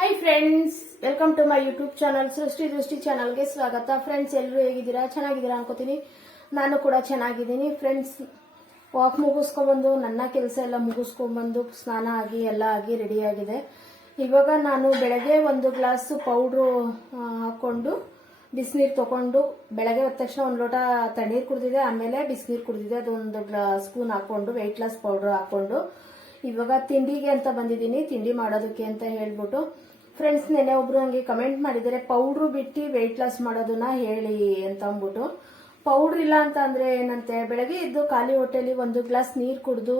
Hi friends welcome to my YouTube channel Srishti Drishti ಚಾನಲ್ಗೆ ಸ್ವಾಗತ. Friends ಎಲ್ಲರೂ ಹೇಗಿದ್ದೀರಾ? ಚೆನ್ನಾಗಿದ್ದೀರಾ ಅನ್ಕೋತೀನಿ. ನಾನು ಕೂಡ ಚೆನ್ನಾಗಿದ್ದೀನಿ. ಫ್ರೆಂಡ್ಸ್ ವಾಕ್ ಮುಗಿಸ್ಕೊಬಂದು ನನ್ನ ಕೆಲಸ ಎಲ್ಲ ಮುಗಿಸ್ಕೊಂಬಂದು ಸ್ನಾನ ಆಗಿ, ಎಲ್ಲ ಆಗಿ ರೆಡಿ ಆಗಿದೆ. ಇವಾಗ ನಾನು ಬೆಳಗ್ಗೆ ಒಂದು ಗ್ಲಾಸ್ ಪೌಡ್ರು ಹಾಕ್ಕೊಂಡು, ಬಿಸಿನೀರು ತೊಗೊಂಡು, ಬೆಳಗ್ಗೆ ಹೊತ್ತ ತಕ್ಷಣ ಒಂದು ಲೋಟ ತಣ್ಣೀರು ಕುಡಿದಿದೆ, ಆಮೇಲೆ ಬಿಸಿನೀರು ಕುಡಿದಿದೆ. ಅದೊಂದು ಗ್ಲಾ ಸ್ಪೂನ್ ಹಾಕ್ಕೊಂಡು ವೆಯ್ಟ್ ಲಾಸ್ ಪೌಡ್ರ್ ಹಾಕ್ಕೊಂಡು, ಇವಾಗ ತಿಂಡಿಗೆ ಅಂತ ಬಂದಿದ್ದೀನಿ. ತಿಂಡಿ ಮಾಡೋದಕ್ಕೆ ಅಂತ ಹೇಳ್ಬಿಟ್ಟು ಫ್ರೆಂಡ್ಸ್ ನೆನೆ ಒಬ್ರು ಹಂಗೆ ಕಮೆಂಟ್ ಮಾಡಿದರೆ ಪೌಡ್ರು ಬಿಟ್ಟು ವೆಯ್ಟ್ ಲಾಸ್ ಮಾಡೋದನ್ನ ಹೇಳಿ ಅಂತ ಅಂದ್ಬಿಟ್ಟು. ಪೌಡ್ರ್ ಇಲ್ಲ ಅಂತ ಅಂದ್ರೆ ಏನಂತೆ? ಬೆಳಗ್ಗೆ ಎದ್ದು ಖಾಲಿ ಹೊಟ್ಟೆಲಿ ಒಂದು ಗ್ಲಾಸ್ ನೀರು ಕುಡಿದು,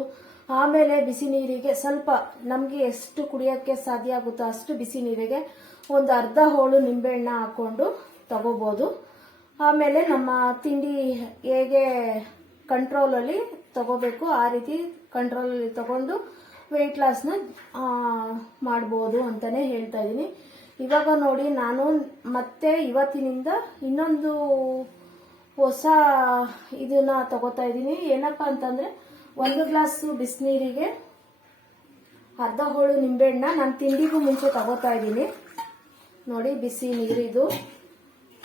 ಆಮೇಲೆ ಬಿಸಿ ನೀರಿಗೆ ಸ್ವಲ್ಪ ನಮಗೆ ಎಷ್ಟು ಕುಡಿಯೋಕ್ಕೆ ಸಾಧ್ಯ ಆಗುತ್ತೋ ಅಷ್ಟು ಬಿಸಿ ನೀರಿಗೆ ಒಂದು ಅರ್ಧ ಹೋಳು ನಿಂಬೆಹಣ್ಣ ಹಾಕೊಂಡು ತಗೋಬೋದು. ಆಮೇಲೆ ನಮ್ಮ ತಿಂಡಿ ಹೇಗೆ ಕಂಟ್ರೋಲಲ್ಲಿ ತಗೋಬೇಕು, ಆ ರೀತಿ ಕಂಟ್ರೋಲಲ್ಲಿ ತಗೊಂಡು ವೆಯ್ಟ್ ಲಾಸ್ನ ಮಾಡ್ಬೋದು ಅಂತಲೇ ಹೇಳ್ತಾ ಇದ್ದೀನಿ. ಇವಾಗ ನೋಡಿ, ನಾನು ಮತ್ತೆ ಇವತ್ತಿನಿಂದ ಇನ್ನೊಂದು ಹೊಸ ಇದನ್ನ ತಗೋತಾ ಇದ್ದೀನಿ. ಏನಪ್ಪ ಅಂತಂದ್ರೆ, ಒಂದು ಗ್ಲಾಸು ಬಿಸಿನೀರಿಗೆ ಅರ್ಧ ಹೋಳು ನಿಂಬೆಹಣ್ಣ ನಾನು ತಿಂಡಿಗೂ ಮುಂಚೆ ತಗೋತಾ ಇದ್ದೀನಿ. ನೋಡಿ, ಬಿಸಿ ನೀರು ಇದು.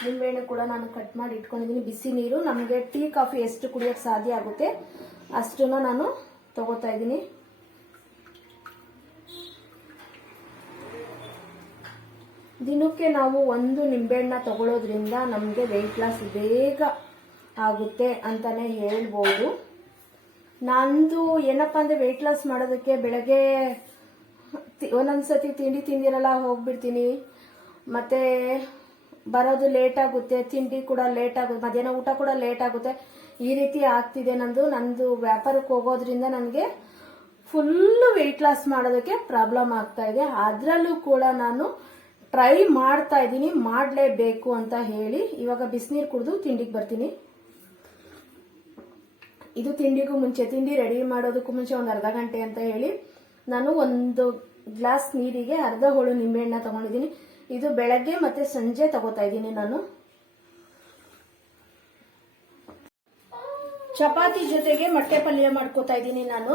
ನಿಂಬೆಹಣ್ಣು ಕೂಡ ನಾನು ಕಟ್ ಮಾಡಿ ಇಟ್ಕೊಂಡಿದ್ದೀನಿ. ಬಿಸಿ ನೀರು, ನಮಗೆ ಟೀ, ಕಾಫಿ ಎಷ್ಟು ಕುಡಿಯೋಕ್ಕೆ ಸಾಧ್ಯ ಆಗುತ್ತೆ ಅಷ್ಟನ್ನ ನಾನು ತಗೋತಾ ಇದ್ದೀನಿ. ದಿನಕ್ಕೆ ನಾವು ಒಂದು ನಿಂಬೆಹಣ್ಣ ತಗೊಳ್ಳೋದ್ರಿಂದ ನಮಗೆ ವೆಯ್ಟ್ ಲಾಸ್ ಬೇಗ ಆಗುತ್ತೆ ಅಂತಲೇ ಹೇಳ್ಬೋದು. ನಂದು ಏನಪ್ಪ ಅಂದರೆ ವೆಯ್ಟ್ ಲಾಸ್ ಮಾಡೋದಕ್ಕೆ ಬೆಳಗ್ಗೆ ಒಂದೊಂದು ಸತಿ ತಿಂಡಿ ತಿಂದಿರಲ್ಲ, ಹೋಗ್ಬಿಡ್ತೀನಿ. ಮತ್ತೆ ಬರೋದು ಲೇಟ್ ಆಗುತ್ತೆ, ತಿಂಡಿ ಕೂಡ ಲೇಟ್ ಆಗುತ್ತೆ, ಮಧ್ಯಾಹ್ನ ಊಟ ಕೂಡ ಲೇಟ್ ಆಗುತ್ತೆ. ಈ ರೀತಿ ಆಗ್ತಿದೆ ನಂದು. ನಂದು ವ್ಯಾಪಾರಕ್ಕೆ ಹೋಗೋದ್ರಿಂದ ನನಗೆ ಫುಲ್ಲು ವೆಯ್ಟ್ ಲಾಸ್ ಮಾಡೋದಕ್ಕೆ ಪ್ರಾಬ್ಲಮ್ ಆಗ್ತಾ ಇದೆ. ಅದರಲ್ಲೂ ಕೂಡ ನಾನು ಟ್ರೈ ಮಾಡ್ತಾ ಇದ್ದೀನಿ, ಮಾಡಲೇಬೇಕು ಅಂತ ಹೇಳಿ. ಇವಾಗ ಬಿಸಿನೀರು ಕುಡಿದು ತಿಂಡಿಗೆ ಬರ್ತೀನಿ. ಇದು ತಿಂಡಿಗೂ ಮುಂಚೆ, ತಿಂಡಿ ರೆಡಿ ಮಾಡೋದಕ್ಕೂ ಮುಂಚೆ ಒಂದು ಅರ್ಧ ಗಂಟೆ ಅಂತ ಹೇಳಿ ನಾನು ಒಂದು ಗ್ಲಾಸ್ ನೀರಿಗೆ ಅರ್ಧ ಹೋಳು ನಿಂಬೆಹಣ್ಣ ತಗೊಂಡಿದ್ದೀನಿ. ಇದು ಬೆಳಗ್ಗೆ ಮತ್ತೆ ಸಂಜೆ ತಗೋತಾ ಇದ್ದೀನಿ ನಾನು. ಚಪಾತಿ ಜೊತೆಗೆ ಮೊಟ್ಟೆ ಪಲ್ಯ ಮಾಡ್ಕೋತಾ ಇದ್ದೀನಿ ನಾನು.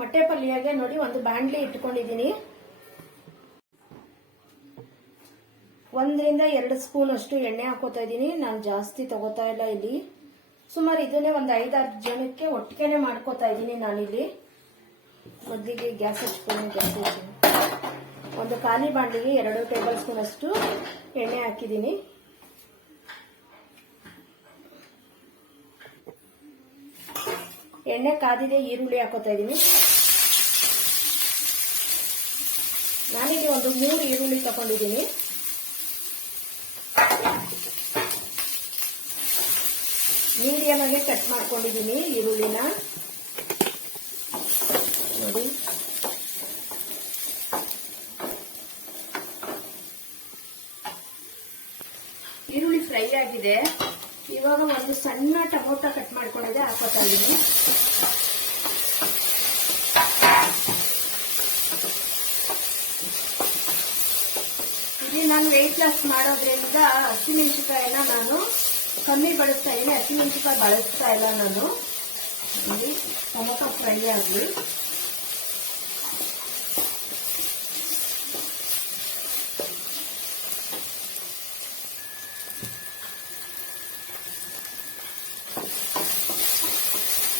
ಮೊಟ್ಟೆ ಪಲ್ಯಗೆ ನೋಡಿ, ಒಂದು ಬಾಂಡ್ಲಿ ಇಟ್ಕೊಂಡಿದ್ದೀನಿ. ಒಂದರಿಂದ ಎರಡು ಸ್ಪೂನ್ ಅಷ್ಟು ಎಣ್ಣೆ ಹಾಕೋತಾ ಇದ್ದೀನಿ. ನಾನು ಜಾಸ್ತಿ ತಗೋತಾ ಇಲ್ಲ ಇಲ್ಲಿ. ಸುಮಾರು ಇದನ್ನೇ ಒಂದು ಐದಾರು ಜನಕ್ಕೆ ಒಟ್ಟಿಗೆನೆ ಮಾಡ್ಕೋತಾ ಇದ್ದೀನಿ ನಾನಿಲ್ಲಿ. ಮೊದಲಿಗೆ ಗ್ಯಾಸ್ ಹಚ್ಕೊಂಡು ಗ್ಯಾಸ್ ಒಂದು ಖಾಲಿ ಬಾಂಡಿಗೆ ಎರಡು ಟೇಬಲ್ ಸ್ಪೂನ್ ಅಷ್ಟು ಎಣ್ಣೆ ಹಾಕಿದ್ದೀನಿ. ಎಣ್ಣೆ ಕಾದಿದೆ ಈರುಳ್ಳಿ ಹಾಕೋತಾ ಇದ್ದೀನಿ. ನಾನಿಲ್ಲಿ ಒಂದು ಮೂರು ಈರುಳ್ಳಿ ತಗೊಂಡಿದ್ದೀನಿ. ಮೀಡಿಯಂ ಆಗಿ ಕಟ್ ಮಾಡ್ಕೊಂಡಿದ್ದೀನಿ ಈರುಳ್ಳಿನ. ನೋಡಿ. ಈರುಳ್ಳಿ ಫ್ರೈ ಆಗಿದೆ. ಇವಾಗ ಒಂದು ಸಣ್ಣ ಟೊಮೊಟೊ ಕಟ್ ಮಾಡ್ಕೊಂಡಿದೆ ಹಾಕೋತಾ ಇದ್ದೀನಿ ಇಲ್ಲಿ ನಾನು ವೆಯ್ಟ್ ಲಾಸ್ ಮಾಡೋದ್ರಿಂದ ಹಸಿಮೆಣಸಿಕಾಯಿನ ನಾನು ಕಮ್ಮಿ ಬಳಸ್ತಾ ಇದ್ದೀನಿ ಹಸಿಮೆಣಸಿಕಾಯಿ ಬಳಸ್ತಾ ಇಲ್ಲ ನಾನು. ಇಲ್ಲಿ ಟೊಮೊಟೊ ಫ್ರೈ ಆಗಲಿ.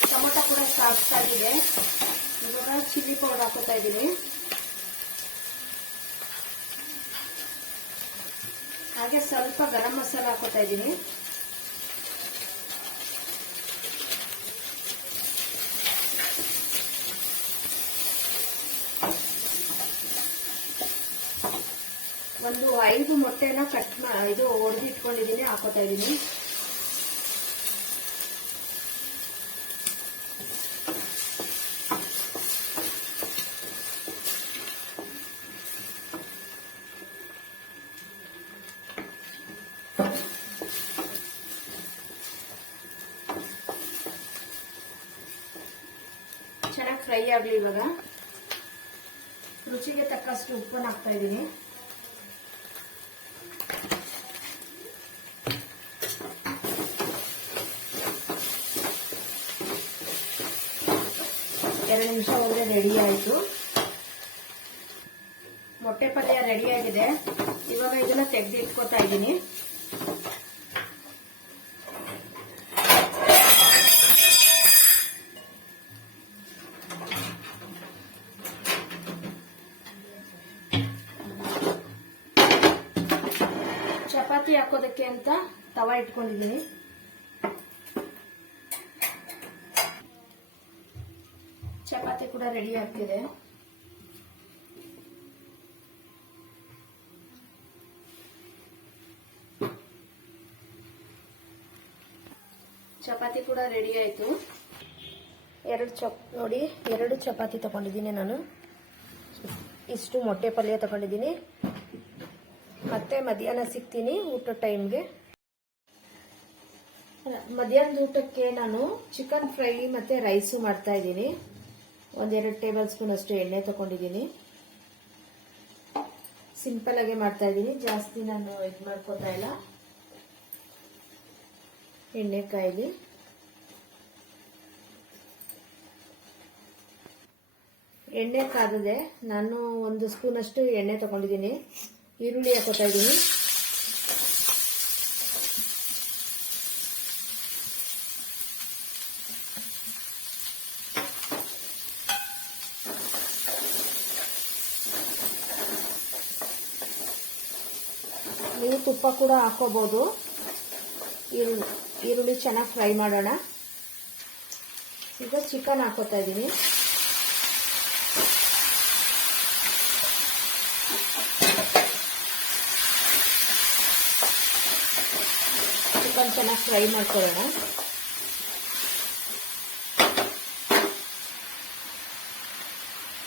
ಟೊಮೊಟೊ ಕೂಡ ಸಾಕ್ತಾ ಆಗಿದೆ ಇವಾಗ ಚಿಲ್ಲಿ ಪೌಡರ್ ಹಾಕೋತಾ ಇದ್ದೀನಿ. ಹಾಗೆ ಸ್ವಲ್ಪ ಗರಂ ಮಸಾಲ ಹಾಕೋತಾ ಇದ್ದೀನಿ. ಒಂದು ಐದು ಮೊಟ್ಟೆನ ಕಟ್ ಇದು ಒಡೆದು ಇಟ್ಕೊಂಡಿದ್ದೀನಿ ಹಾಕೋತಾ ಇದ್ದೀನಿ ಚೆನ್ನಾಗಿ ಫ್ರೈ ಆಗಲಿ ಇವಾಗ. ರುಚಿಗೆ ತಕ್ಕಷ್ಟು ಉಪ್ಪನ್ನು ಹಾಕ್ತಾ ಇದ್ದೀನಿ ಎರಡು ನಿಮಿಷ ಹೋದ್ರೆ ರೆಡಿ ಆಯಿತು. ಮೊಟ್ಟೆ ಪಲ್ಯ ರೆಡಿ ಆಗಿದೆ. ಇವಾಗ ಇದನ್ನ ತೆಗೆದು ಇಟ್ಕೋತಾ ಇದ್ದೀನಿ. ಚಪಾತಿ ಹಾಕೋದಕ್ಕೆ ಅಂತ ತವ ಇಟ್ಕೊಂಡಿದ್ದೀನಿ. ಕೂಡ ರೆಡಿ ಆಗ್ತಿದೆ. ಚಪಾತಿ ಕೂಡ ರೆಡಿ ಆಯ್ತು. ಎರಡು ಚಪ್, ನೋಡಿ, ಎರಡು ಚಪಾತಿ ತಗೊಂಡಿದ್ದೀನಿ ನಾನು. ಇಷ್ಟು ಮೊಟ್ಟೆ ಪಲ್ಯ ತಗೊಂಡಿದ್ದೀನಿ. ಮತ್ತೆ ಮಧ್ಯಾಹ್ನ ಸಿಗ್ತೀನಿ ಊಟ ಟೈಮ್ಗೆ ಮಧ್ಯಾಹ್ನದ ಊಟಕ್ಕೆ ನಾನು ಚಿಕನ್ ಫ್ರೈ ಮತ್ತೆ ರೈಸು ಮಾಡ್ತಾ ಇದ್ದೀನಿ. ಒಂದೆರಡು ಟೇಬಲ್ ಸ್ಪೂನ್ ಅಷ್ಟು ಎಣ್ಣೆ ತಗೊಂಡಿದ್ದೀನಿ. ಸಿಂಪಲ್ ಆಗಿ ಮಾಡ್ತಾ ಇದ್ದೀನಿ. ಜಾಸ್ತಿ ನಾನು ಇದು ಮಾಡ್ಕೋತಾ ಇಲ್ಲ. ಎಣ್ಣೆ ಕಾಯಿಲಿ. ಎಣ್ಣೆ ಕಾದದೆ ನಾನು ಒಂದು ಸ್ಪೂನ್ ಅಷ್ಟು ಎಣ್ಣೆ ತಗೊಂಡಿದ್ದೀನಿ. ಈರುಳ್ಳಿ ಹಾಕೋತಾ ಇದ್ದೀನಿ. ನೀವು ತುಪ್ಪ ಕೂಡ ಹಾಕೋಬಹುದು ಈರುಳ್ಳಿ ಈರುಳ್ಳಿ ಚೆನ್ನಾಗಿ ಫ್ರೈ ಮಾಡೋಣ. ಈಗ ಚಿಕನ್ ಹಾಕೋತಾ ಇದ್ದೀನಿ. ಚಿಕನ್ ಚೆನ್ನಾಗಿ ಫ್ರೈ ಮಾಡ್ಕೊಳ್ಳೋಣ.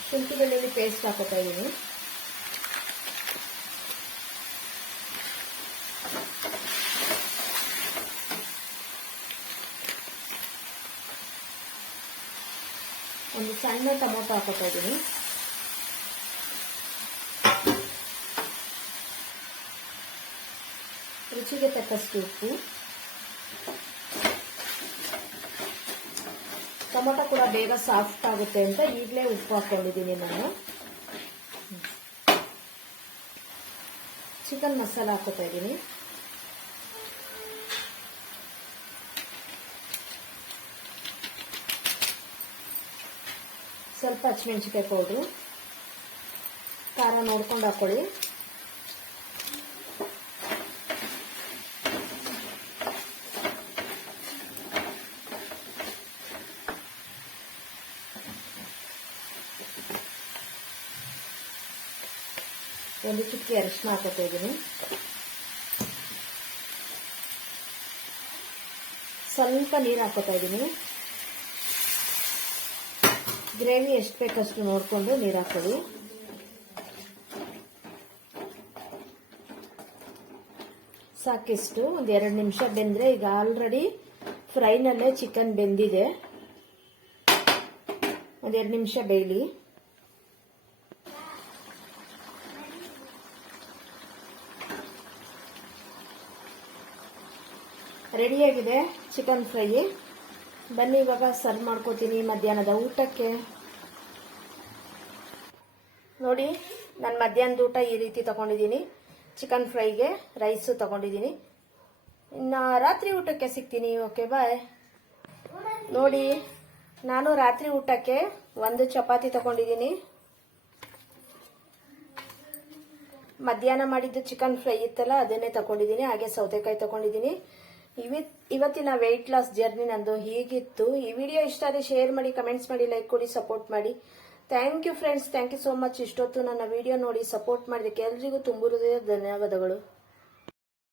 ಶುಂಠಿ ಬೆಳ್ಳುಳ್ಳಿ ಪೇಸ್ಟ್ ಹಾಕೋತಾ ಇದ್ದೀನಿ ಒಂದು ಸಣ್ಣ ಟೊಮೊಟೊ ಹಾಕೋತಾ ಇದ್ದೀನಿ. ರುಚಿಗೆ ತಕ್ಕಷ್ಟು ಉಪ್ಪು. ಟೊಮೊಟೊ ಕೂಡ ಬೇಗ ಸಾಫ್ಟ್ ಆಗುತ್ತೆ ಅಂತ ಈಗಲೇ ಉಪ್ಪು ಹಾಕೊಂಡಿದ್ದೀನಿ ನಾನು. ಚಿಕನ್ ಮಸಾಲ ಹಾಕೋತಾ ಇದ್ದೀನಿ. ಸ್ವಲ್ಪ ಹಸಿಮೆಣಸಿಕಾಯಿ ಪೌಡ್ರು ಖಾರ ನೋಡ್ಕೊಂಡು ಹಾಕೊಳ್ಳಿ. ಒಂದು ಚುಕ್ಕಿ ಅರಿಶಿನ ಹಾಕೋತಾ ಇದ್ದೀನಿ. ಸ್ವಲ್ಪ ನೀರು ಹಾಕೋತಾ ಇದ್ದೀನಿ. ಗ್ರೇವಿ ಎಷ್ಟು ಬೇಕಷ್ಟು ನೋಡಿಕೊಂಡು ನೀರು ಹಾಕೊಳ್ಳಿ. ಸಾಕಿಷ್ಟು, ಒಂದು ಎರಡು ನಿಮಿಷ ಬೆಂದರೆ ಈಗ ಆಲ್ರೆಡಿ ಫ್ರೈನಲ್ಲೇ ಚಿಕನ್ ಬೆಂದಿದೆ. ಒಂದೆರಡು ನಿಮಿಷ ಬೇಯಲಿ. ರೆಡಿಯಾಗಿದೆ ಚಿಕನ್ ಫ್ರೈ ಬನ್ನಿ, ಇವಾಗ ಸರ್ವ್ ಮಾಡ್ಕೋತೀನಿ ಮಧ್ಯಾಹ್ನದ ಊಟಕ್ಕೆ. ನೋಡಿ, ನಾನು ಮಧ್ಯಾಹ್ನದ ಊಟ ಈ ರೀತಿ ತಗೊಂಡಿದ್ದೀನಿ. ಚಿಕನ್ ಫ್ರೈಗೆ ರೈಸು ತಗೊಂಡಿದ್ದೀನಿ. ಇನ್ನು ರಾತ್ರಿ ಊಟಕ್ಕೆ ಸಿಗ್ತೀನಿ ಓಕೆ ಬಾಯ್ ನೋಡಿ, ನಾನು ರಾತ್ರಿ ಊಟಕ್ಕೆ ಒಂದು ಚಪಾತಿ ತಗೊಂಡಿದ್ದೀನಿ. ಮಧ್ಯಾಹ್ನ ಮಾಡಿದ್ದು ಚಿಕನ್ ಫ್ರೈ ಇತ್ತಲ್ಲ, ಅದನ್ನೇ ತಗೊಂಡಿದ್ದೀನಿ, ಹಾಗೆ ಸೌತೆಕಾಯಿ ತಗೊಂಡಿದ್ದೀನಿ. ಇವತ್ ಇವತ್ತಿನ ವೆಯ್ಟ್ ಲಾಸ್ ಜರ್ನಿ ನಂದು ಹೀಗಿತ್ತು. ಈ ವಿಡಿಯೋ ಇಷ್ಟ ಆದರೆ ಶೇರ್ ಮಾಡಿ ಕಮೆಂಟ್ಸ್ ಮಾಡಿ ಲೈಕ್ ಕೊಡಿ ಸಪೋರ್ಟ್ ಮಾಡಿ. Thank you friends thank you so much ಇಷ್ಟೊತ್ತು ನನ್ನ ವಿಡಿಯೋ ನೋಡಿ ಸಪೋರ್ಟ್ ಮಾಡಿದ್ದಕ್ಕೆ ಎಲ್ರಿಗೂ ತುಂಬ ಹೃದಯ ಧನ್ಯವಾದಗಳು.